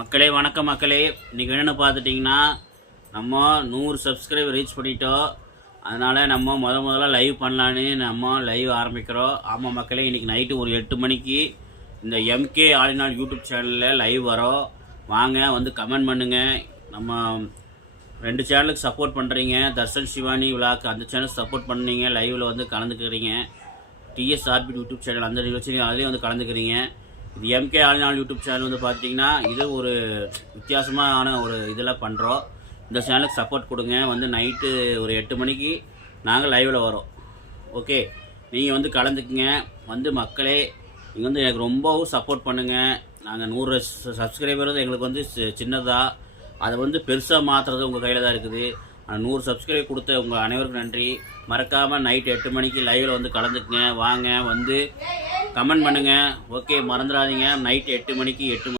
மக்களே வணக்கம் மக்களே. இன்றைக்கி என்னென்னு பார்த்துட்டிங்கன்னா, நம்ம 100 சப்ஸ்கிரைபர் ரீச் பண்ணிட்டோம். அதனால் நம்ம முதல்ல லைவ் பண்ணலான்னு நம்ம லைவ் ஆரம்பிக்கிறோம். ஆமாம் மக்களே, இன்றைக்கி நைட்டு ஒரு 8 மணிக்கு இந்த MK all in all YouTube சேனலில் லைவ் வரோம். வாங்க வந்து கமெண்ட் பண்ணுங்கள். நம்ம 2 சேனலுக்கு சப்போர்ட் பண்ணுறீங்க. தர்ஷன் சிவானி விழாக்கு அந்த சேனலுக்கு சப்போர்ட் பண்ணீங்க, லைவில் வந்து கலந்துக்கிறீங்க. டிஎஸ்ஆர்பி யூடியூப் சேனல் அந்த நிகழ்ச்சியும் அதுலேயும் வந்து கலந்துக்கிறீங்க. இது MK all in all YouTube channel வந்து பார்த்திங்கன்னா, இது ஒரு வித்தியாசமான ஒரு இதில் பண்ணுறோம். இந்த சேனலுக்கு சப்போர்ட் கொடுங்க. வந்து நைட்டு ஒரு 8 மணிக்கு நாங்கள் லைவில் வரோம். ஓகே, நீங்கள் வந்து கலந்துக்குங்க. வந்து மக்களே, நீங்கள் வந்து எனக்கு ரொம்பவும் சப்போர்ட் பண்ணுங்கள். நாங்கள் 100 சப்ஸ்கிரைபர் எங்களுக்கு வந்து சின்னதாக, அதை வந்து பெருசாக மாற்றுறது உங்கள் கையில் தான் இருக்குது. 100 சப்ஸ்கிரைப் கொடுத்த உங்கள் அனைவருக்கும் நன்றி. மறக்காமல் நைட் 8 மணிக்கு லைவில் வந்து கலந்துக்குங்க. வாங்க வந்து கமெண்ட் பண்ணுங்கள். ஓகே, மறந்துடாதீங்க. நைட் 8 மணிக்கு